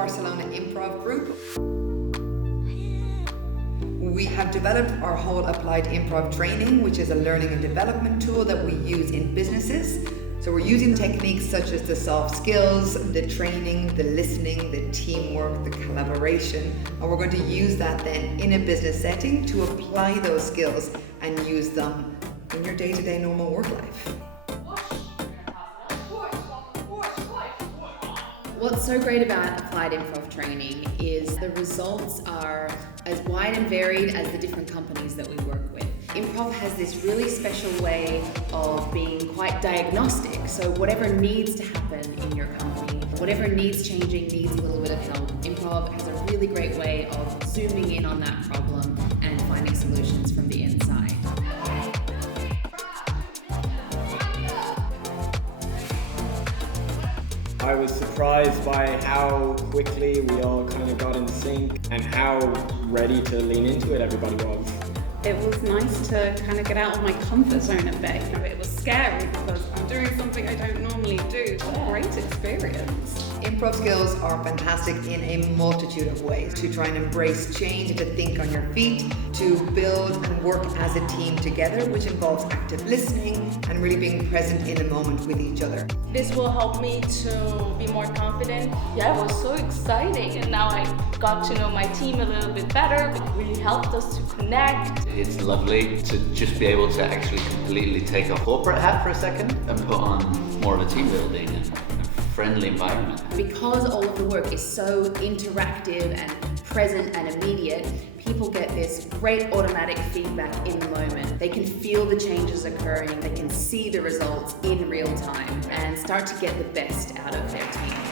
Barcelona Improv Group. We have developed our whole applied improv training, which is a learning and development tool that we use in businesses. So we're using techniques such as the soft skills, the training, the listening, the teamwork, the collaboration, and we're going to use that then in a business setting to apply those skills and use them in your day-to-day normal work life. What's so great about applied improv training is the results are as wide and varied as the different companies that we work with. Improv has this really special way of being quite diagnostic, so whatever needs to happen in your company, whatever needs changing, needs a little bit of help, improv has a really great way of zooming in on that problem and finding solutions from the inside. I was surprised by how quickly we all kind of got in sync and how ready to lean into it everybody was. It was nice to kind of get out of my comfort zone a bit. It was scary because I'm doing something I don't normally do. What a great experience. Improv skills are fantastic in a multitude of ways, to try and embrace change, to think on your feet, to build and work as a team together, which involves active listening and really being present in the moment with each other. This will help me to be more confident. Yeah, it was so exciting, and now I got to know my team a little bit better. It really helped us to connect. It's lovely to just be able to actually completely take a corporate hat for a second and put on more of a team building and friendly environment. Because all of the work is so interactive and present and immediate, people get this great automatic feedback in the moment. They can feel the changes occurring, they can see the results in real time and start to get the best out of their team.